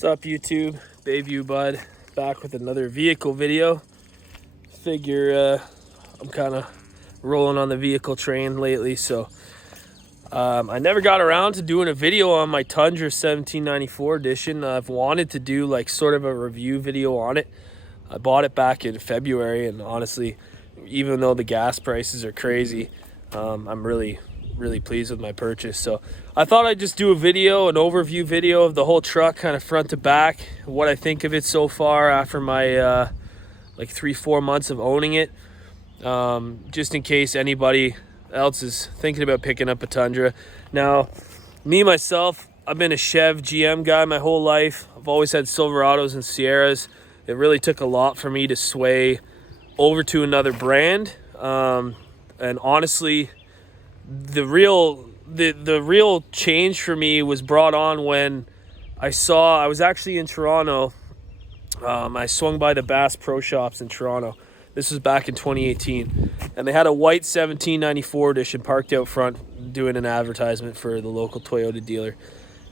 What's up, YouTube? Bayview Bud back with another vehicle video. Figure I'm kind of rolling on the vehicle train lately, so I never got around to doing a video on my Tundra 1794 edition. I've wanted to do like sort of a review video on it. I bought it back in February, and honestly, even though the gas prices are crazy, I'm really pleased with my purchase. So I thought I'd just do a video, an overview video of the whole truck, kind of front to back, what I think of it so far after my like 3-4 months of owning it, just in case anybody else is thinking about picking up a Tundra. Now, me myself, I've been a Chev GM guy my whole life. I've always had Silverados and Sierras. It really took a lot for me to sway over to another brand, and honestly, the real change for me was brought on when I was actually in Toronto. I swung by the Bass Pro Shops in Toronto. This was back in 2018, and they had a white 1794 edition parked out front doing an advertisement for the local Toyota dealer.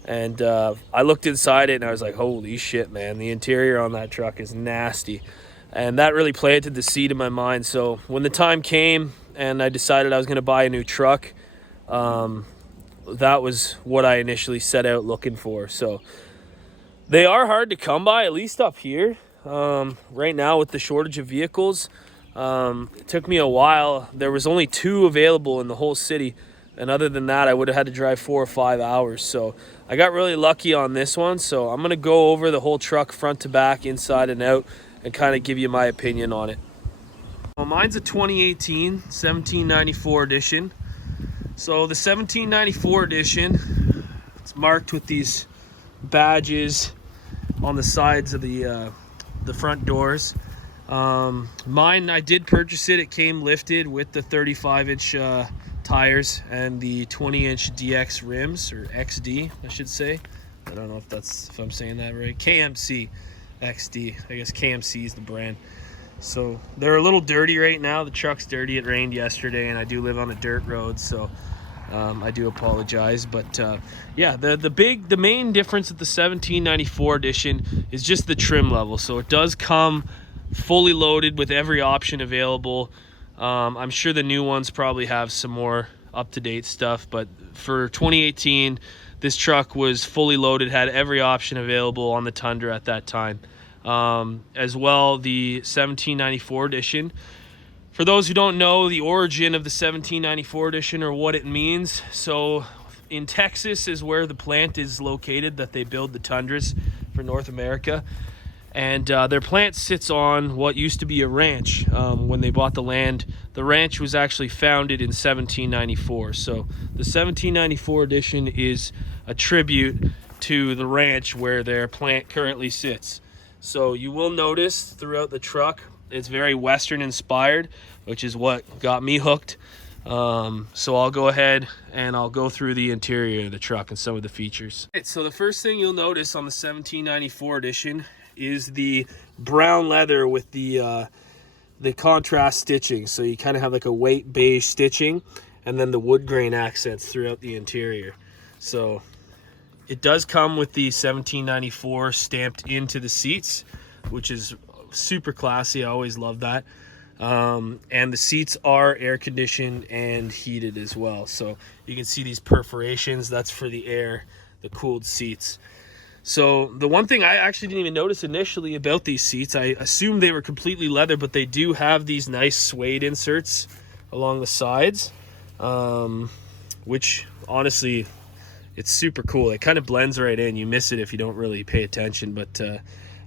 And I looked inside it and I was like, holy shit, man, the interior on that truck is nasty. And that really planted the seed in my mind. So when the time came and I decided I was going to buy a new truck, that was what I initially set out looking for. So they are hard to come by, at least up here. Right now with the shortage of vehicles, it took me a while. There was only 2 available in the whole city. And other than that, I would have had to drive 4 or 5 hours. So I got really lucky on this one. So I'm going to go over the whole truck front to back, inside and out, and kind of give you my opinion on it. Well, mine's a 2018 1794 edition. So the 1794 edition, it's marked with these badges on the sides of the front doors. Mine, I did purchase it. It came lifted with the 35-inch tires and the 20-inch DX rims, or XD, I should say. I don't know if I'm saying that right. KMC XD. I guess KMC is the brand. So they're a little dirty right now. The truck's dirty. It rained yesterday, and I do live on a dirt road, so I do apologize. But yeah, the main difference with the 1794 edition is just the trim level. So it does come fully loaded with every option available. I'm sure the new ones probably have some more up-to-date stuff, but for 2018, this truck was fully loaded, had every option available on the Tundra at that time. As well, the 1794 edition. For those who don't know the origin of the 1794 edition or what it means, so in Texas is where the plant is located that they build the Tundras for North America. And their plant sits on what used to be a ranch. When they bought the land, the ranch was actually founded in 1794. So the 1794 edition is a tribute to the ranch where their plant currently sits. So you will notice throughout the truck, it's very Western inspired, which is what got me hooked. So I'll go ahead and I'll go through the interior of the truck and some of the features. Right, so the first thing you'll notice on the 1794 edition is the brown leather with the contrast stitching. So you kind of have like a white beige stitching, and then the wood grain accents throughout the interior. So it does come with the 1794 stamped into the seats, which is super classy. I always love that. And the seats are air conditioned and heated as well. So you can see these perforations. That's for the air, the cooled seats. So the one thing I actually didn't even notice initially about these seats, I assumed they were completely leather, but they do have these nice suede inserts along the sides, which honestly, it's super cool. It kind of blends right in. You miss it if you don't really pay attention, but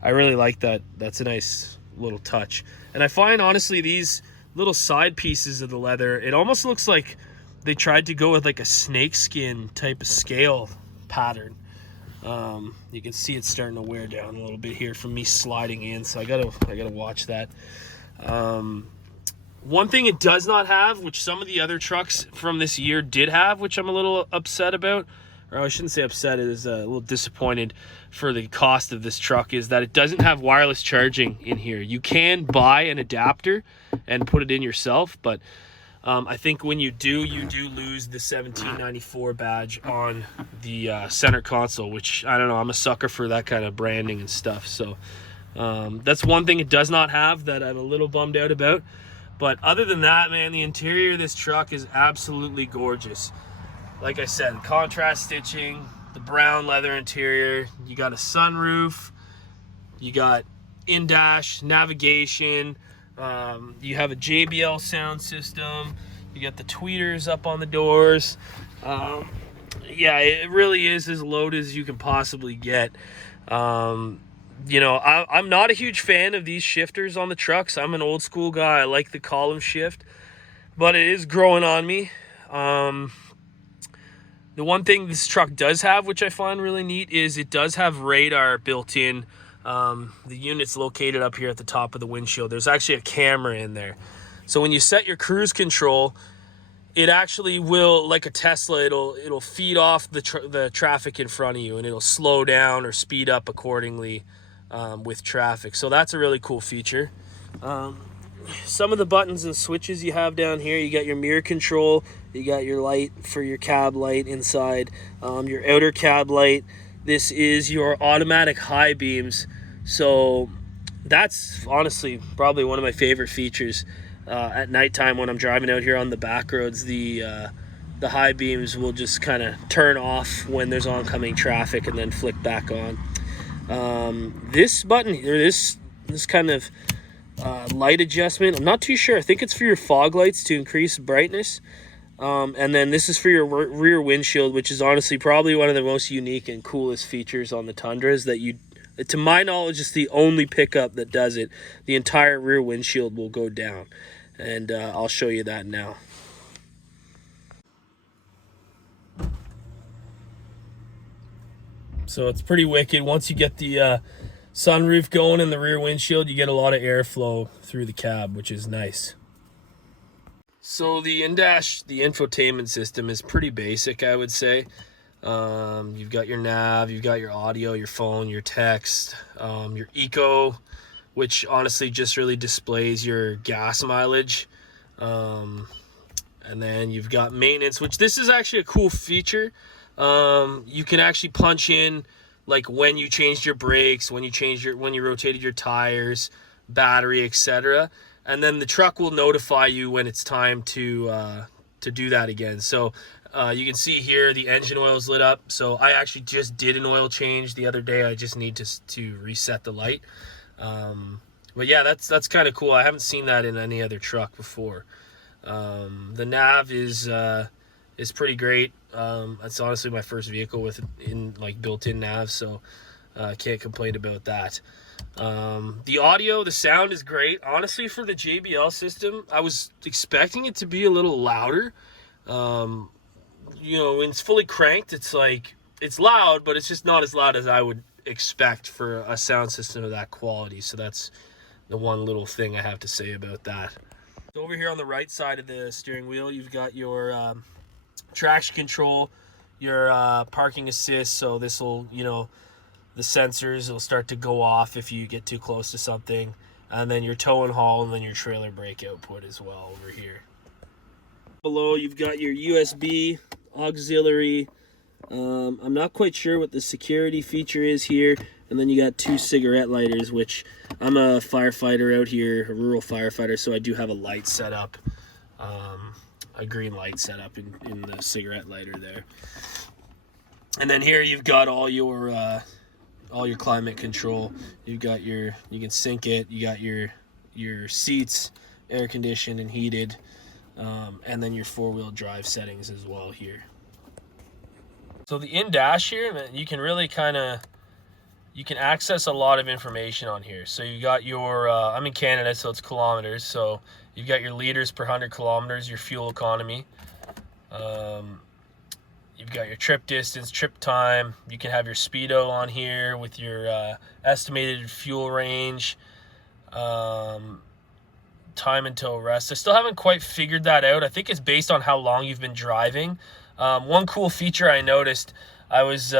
I really like that. That's a nice little touch. And I find, honestly, these little side pieces of the leather, it almost looks like they tried to go with like a snakeskin type of scale pattern. You can see it's starting to wear down a little bit here from me sliding in, so I gotta watch that. One thing it does not have, which some of the other trucks from this year did have, which I'm a little upset about, or I shouldn't say upset, it is a little disappointed for the cost of this truck, is that it doesn't have wireless charging in here. You can buy an adapter and put it in yourself, but I think when you do lose the 1794 badge on the center console, which I don't know, I'm a sucker for that kind of branding and stuff. So that's one thing it does not have that I'm a little bummed out about. But other than that, man, the interior of this truck is absolutely gorgeous. Like I said, contrast stitching, the brown leather interior, you got a sunroof, you got Indash navigation, you have a JBL sound system, you got the tweeters up on the doors. Yeah, it really is as loaded as you can possibly get. You know, I'm not a huge fan of these shifters on the trucks. I'm an old school guy. I like the column shift, but it is growing on me. The one thing this truck does have, which I find really neat, is it does have radar built in. The unit's located up here at the top of the windshield. There's actually a camera in there. So when you set your cruise control, it actually will, like a Tesla, it'll feed off the traffic in front of you, and it'll slow down or speed up accordingly with traffic. So that's a really cool feature. Some of the buttons and switches you have down here, you got your mirror control, you got your light for your cab light inside, your outer cab light. This is your automatic high beams. So that's honestly probably one of my favorite features. At nighttime when I'm driving out here on the back roads, the high beams will just kind of turn off when there's oncoming traffic and then flick back on. This button, or this kind of light adjustment, I'm not too sure. I think it's for your fog lights to increase brightness. And then this is for your rear windshield, which is honestly probably one of the most unique and coolest features on the Tundras that to my knowledge, it's the only pickup that does it. The entire rear windshield will go down. And I'll show you that now. So it's pretty wicked. Once you get the sunroof going in the rear windshield, you get a lot of airflow through the cab, which is nice. So the Indash, the infotainment system, is pretty basic, I would say. You've got your nav, you've got your audio, your phone, your text, your eco, which honestly just really displays your gas mileage. And then you've got maintenance, which this is actually a cool feature. You can actually punch in like when you changed your brakes, when you rotated your tires, battery, etc. And then the truck will notify you when it's time to do that again. So you can see here the engine oil is lit up. So I actually just did an oil change the other day. I just need to reset the light. But yeah, that's kind of cool. I haven't seen that in any other truck before. The nav is pretty great. It's honestly my first vehicle with built-in nav, so can't complain about that. The audio, the sound is great. Honestly, for the JBL system, I was expecting it to be a little louder. You know, when it's fully cranked, it's loud, but it's just not as loud as I would expect for a sound system of that quality. So that's the one little thing I have to say about that. So over here on the right side of the steering wheel, you've got your traction control, your parking assist. So this will, you know, the sensors will start to go off if you get too close to something. And then your tow and haul, and then your trailer brake output as well over here. Below, you've got your USB, auxiliary. I'm not quite sure what the security feature is here. And then you got 2 cigarette lighters, which I'm a firefighter out here, a rural firefighter, so I do have a light set up, a green light set up in the cigarette lighter there. And then here you've got all your climate control. You can sync it. You got your seats, air conditioned and heated, and then your 4-wheel drive settings as well here. So the in-dash here, you can really you can access a lot of information on here. So you got your, I'm in Canada, so it's kilometers. So you've got your liters per 100 kilometers, your fuel economy. You've got your trip distance, trip time. You can have your speedo on here with your estimated fuel range, time until rest. I still haven't quite figured that out. I think it's based on how long you've been driving. One cool feature I noticed, I was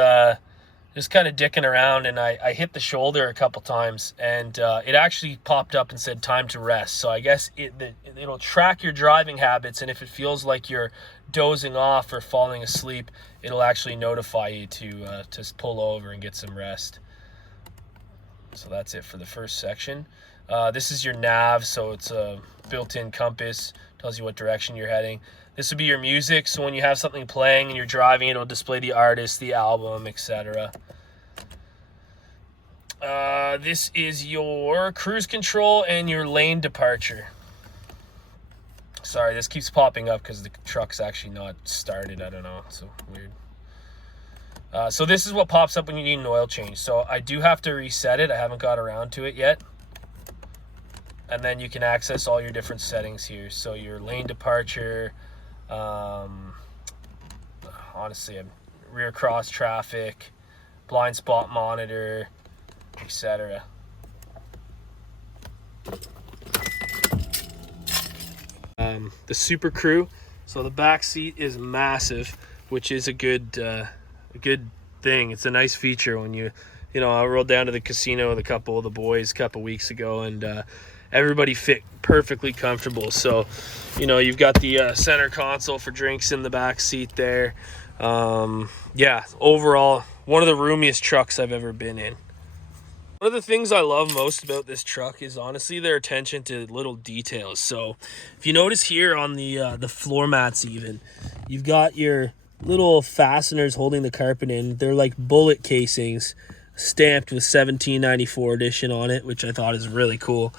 just kind of dicking around, and I hit the shoulder a couple times, and it actually popped up and said time to rest. So I guess it'll track your driving habits, and if it feels like you're dozing off or falling asleep, it'll actually notify you to pull over and get some rest. So that's it for the first section. This is your nav, so it's a built-in compass, tells you what direction you're heading. This would be your music, so when you have something playing and you're driving, it'll display the artist, the album, etc. This is your cruise control and your lane departure. Sorry, this keeps popping up because the truck's actually not started. I don't know, so weird. So this is what pops up when you need an oil change. So I do have to reset it. I haven't got around to it yet. And then you can access all your different settings here. So your lane departure, honestly, rear cross traffic, blind spot monitor, etc. The Super Crew. So the back seat is massive, which is a good thing. It's a nice feature when you know, I rolled down to the casino with a couple of the boys a couple weeks ago, and everybody fit perfectly comfortable. So, you know, you've got the center console for drinks in the back seat there. Yeah, overall, one of the roomiest trucks I've ever been in. One of the things I love most about this truck is honestly their attention to little details. So if you notice here on the floor mats even, you've got your little fasteners holding the carpet in. They're like bullet casings stamped with 1794 edition on it, which I thought is really cool.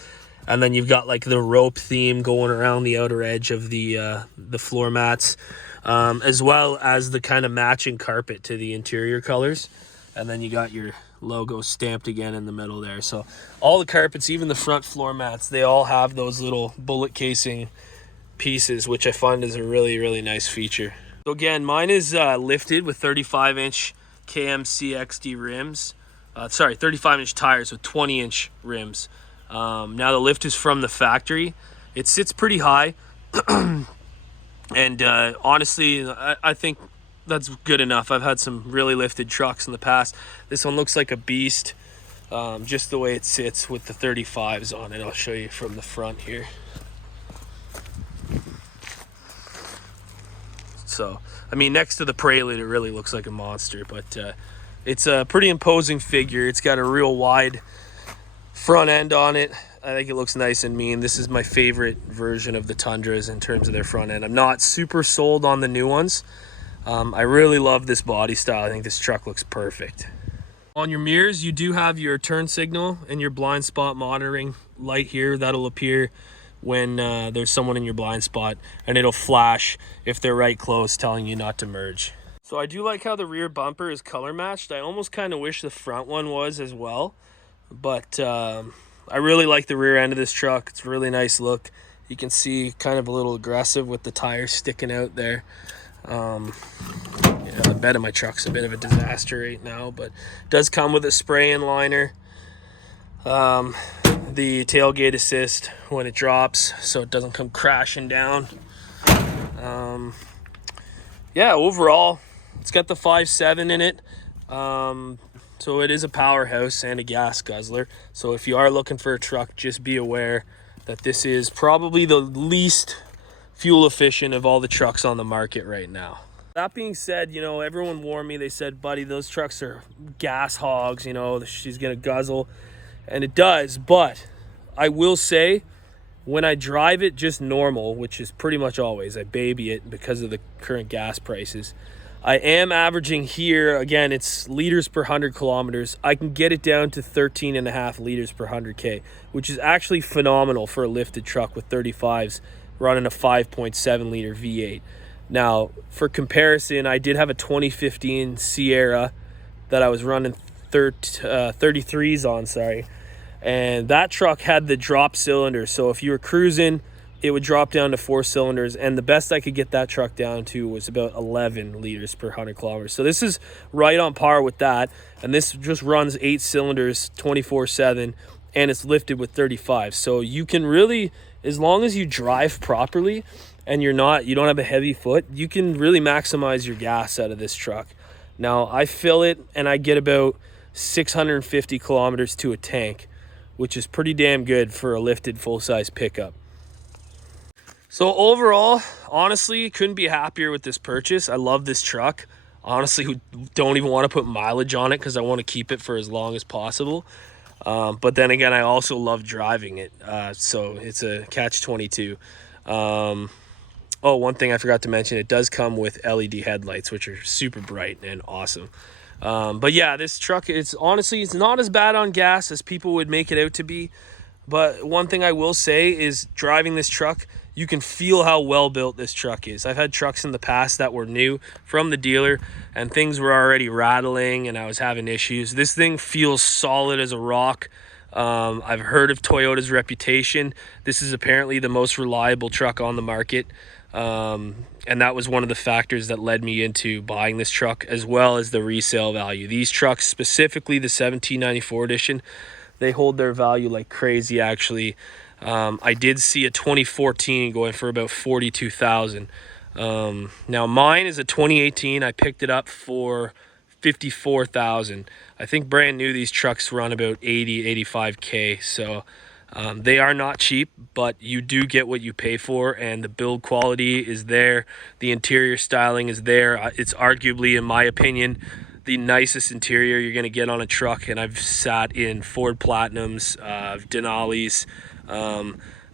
And then you've got like the rope theme going around the outer edge of the floor mats, as well as the kind of matching carpet to the interior colors. And then you got your logo stamped again in the middle there. So all the carpets, even the front floor mats, they all have those little bullet casing pieces, which I find is a really, really nice feature. So again, mine is lifted with 35-inch KMC XD rims. 35-inch tires with 20-inch rims. Now the lift is from the factory. It sits pretty high. And honestly, I think that's good enough. I've had some really lifted trucks in the past. This one looks like a beast, just the way it sits with the 35s on it. I'll show you from the front here. So, I mean, next to the Prelude, it really looks like a monster, but it's a pretty imposing figure. It's got a real wide front end on it. I think it looks nice and mean. This is my favorite version of the Tundras in terms of their front end. I'm not super sold on the new ones. I really love this body style. I think this truck looks perfect. On your mirrors, you do have your turn signal and your blind spot monitoring light here. That'll appear when there's someone in your blind spot, and it'll flash if they're right close, telling you not to merge. So I do like how the rear bumper is color matched. I almost kind of wish the front one was as well, but I really like the rear end of this truck. It's a really nice look. You can see kind of a little aggressive with the tires sticking out there. Yeah, the bed of my truck's a bit of a disaster right now, but it does come with a spray-in liner. The tailgate assist when it drops, so it doesn't come crashing down. Yeah, overall, it's got the 5.7 in it. So it is a powerhouse and a gas guzzler. So if you are looking for a truck, just be aware that this is probably the least fuel efficient of all the trucks on the market right now. That being said, you know, everyone warned me. They said, buddy, those trucks are gas hogs, you know, she's gonna guzzle. And it does, but I will say, when I drive it just normal, which is pretty much always, I baby it because of the current gas prices, I am averaging here, again, it's liters per 100 kilometers. I can get it down to 13.5 liters per 100K, which is actually phenomenal for a lifted truck with 35s running a 5.7 liter V8. Now, for comparison, I did have a 2015 Sierra that I was running 33s on, and that truck had the drop cylinder. So if you were cruising, it would drop down to 4 cylinders, and the best I could get that truck down to was about 11 liters per 100 kilometers. So this is right on par with that, and this just runs 8 cylinders 24/7, and it's lifted with 35. So you can really, as long as you drive properly and you don't have a heavy foot, you can really maximize your gas out of this truck. Now I fill it and I get about 650 kilometers to a tank, which is pretty damn good for a lifted full-size pickup. So overall, honestly, couldn't be happier with this purchase. I love this truck. Honestly, don't even want to put mileage on it because I want to keep it for as long as possible. But then again, I also love driving it. So it's a catch-22. Oh, one thing I forgot to mention, it does come with LED headlights, which are super bright and awesome. But yeah, this truck, it's not as bad on gas as people would make it out to be. But one thing I will say is driving this truck, you can feel how well built this truck is. I've had trucks in the past that were new from the dealer and things were already rattling and I was having issues. This thing feels solid as a rock. I've heard of Toyota's reputation. This is apparently the most reliable truck on the market. And that was one of the factors that led me into buying this truck, as well as the resale value. These trucks, specifically the 1794 edition, they hold their value like crazy. Actually, I did see a 2014 going for about 42,000. Now mine is a 2018. I picked it up for 54,000. I think brand new these trucks run about 85k. So they are not cheap, but you do get what you pay for, and the build quality is there. The interior styling is there. It's arguably, in my opinion, the nicest interior you're going to get on a truck. And I've sat in Ford Platinums, Denali's.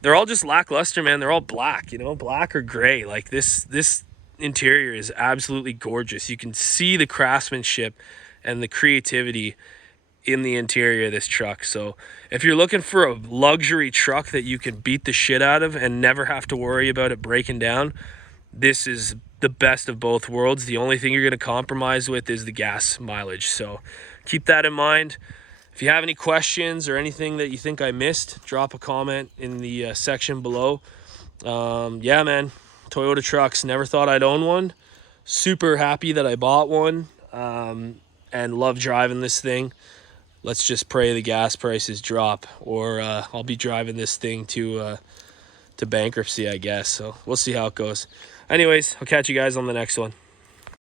They're all just lackluster, man. They're all black, black or gray. Like this interior is absolutely gorgeous. You can see the craftsmanship and the creativity in the interior of this truck. So if you're looking for a luxury truck that you can beat the shit out of and never have to worry about it breaking down, this is the best of both worlds. The only thing you're going to compromise with is the gas mileage. So keep that in mind. If you have any questions or anything that you think I missed, drop a comment in the section below. Yeah, man, Toyota trucks. Never thought I'd own one. Super happy that I bought one, and love driving this thing. Let's just pray the gas prices drop, or I'll be driving this thing to bankruptcy, I guess. So we'll see how it goes. Anyways, I'll catch you guys on the next one.